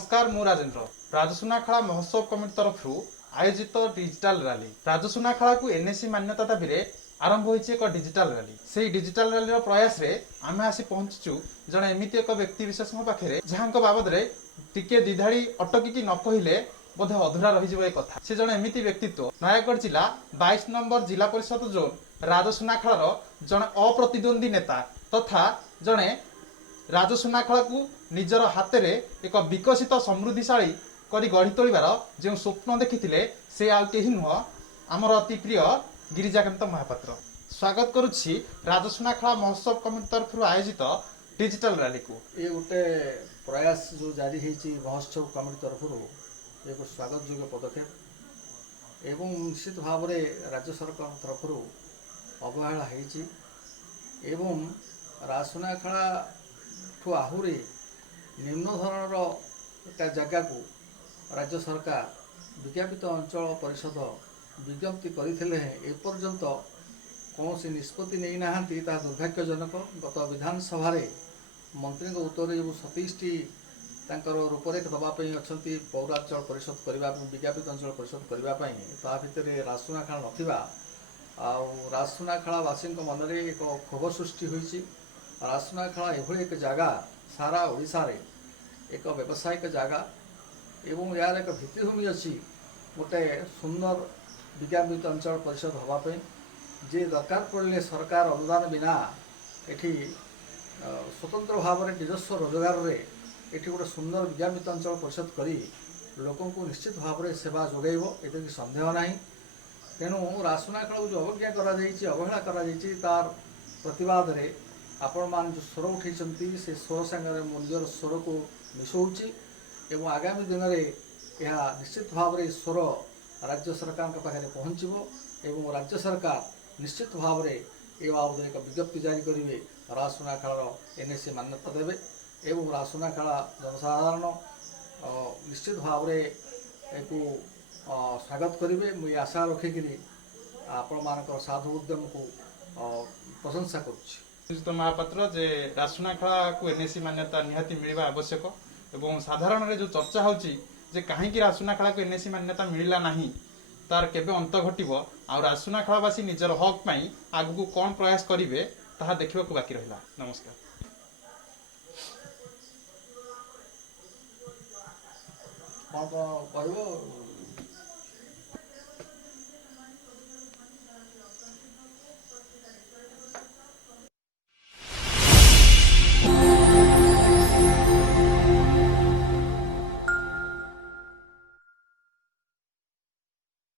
नमस्कार मु राजेंद्र राजसुनाखेला महोत्सव कमिटी तरफ आयोजित डिजिटल रैली राजसुनाखेला को एनएसी मान्यता दाबी आरंभ होइछि एक डिजिटल रैली से डिजिटल रैली प्रयास रे आमे आसी पहुंचछु जने एमिति एक व्यक्ति विशेष पाखे जहां बाबद रे टिके दिधाड़ी अटकी न कहले बोधे अधूरा रही ए कथा से जने एमिति व्यक्तित्व नयागढ़ जिला 22 नंबर जिला परिषद जोन राजसुनाखेला जने अप्रतिद्वंदी नेता तथा जने राजसुनाखेला को निजर हाथ में एक विकसित समृद्धिशाली करी गढ़ी तोड़ार जो स्वप्न देखी से आउ कहीं नुह आमर अति प्रिय गिरिजाकांत महापात्र स्वागत करुच्ची राजसुनाखेला महोत्सव कमिटी तरफ आयोजित डिजिटल रैली को ये गोटे प्रयास जो जारी होती महोत्सव कमिटी तरफ एक स्वागत योग्य पदक्षेप एवं निश्चित भाव में राज्य सरकार तरफ अवहेला होती एवं राजसुनाखेला ठू आहुरी निम्न धरणर एक जगह को राज्य सरकार विज्ञापित अंचल परिषद विज्ञप्ति करते एपर्यंत कौन निष्पत्ति नहीं नाहांती ता दुर्भाग्यजनक गत विधानसभा मंत्री उत्तर जो 27टी रूपरेख दवाई अच्छा पौरांचल परिषद करने विज्ञापित अंचल परिषद करने ता भितर राजसुनाखेला नथिबा राजसुनाखेलावासी मन में एक क्षोभ सृष्टि होती राजसुनाखेला एभली एक जगह सारा ओडिशा रे एक व्यावसायिक जगह एवं यार एक भित्तिभूमि अच्छी गोटे सुंदर विज्ञापित अंचल परिषद हाँपाई जे दरकार पड़े सरकार अनुदान बिना एठी स्वतंत्र भाव में निजस्व रोजगार रे एठी गोटे सुंदर विज्ञापित अंचल परिषद करी लोकों को निश्चित भाव में सेवा जोगैब ये सन्देह ना तेणु राजसुनाखेला जो अवहेला तार प्रतिवाद रे आपण मान जो स्वर उठे से स्वर संगे निजर स्वर को मिसौची एवं आगामी दिन में यह निश्चित भाव में स्वर राज्य सरकार पाखे पहुँचो एवं राज्य सरकार निश्चित भाव में ये बाबद एक विज्ञप्ति जारी करेंगे राजसुनाखेलार एनएसी मान्यता देवे एवं राजसुनाखेला जनसाधारण निश्चित भाव में एक स्वागत करेंगे मुझे आशा रखिकी आपण मान साधु उद्यम को प्रशंसा करुच्ची महापात्र जे राजसुनाखेला को एनएसी मान्यता निहाती मिलवा आवश्यक एवं साधारण रे जो चर्चा होची जे कहीं राजसुनाखेला को एनएसी मान्यता मिलला नहीं तार केबे अंत घटिबो आ राजसुनाखेलावासी निजर हक पई आगु कौन प्रयास करिवे ताहा देखिबा को बाकी रहिला। नमस्कार। कौन कहबो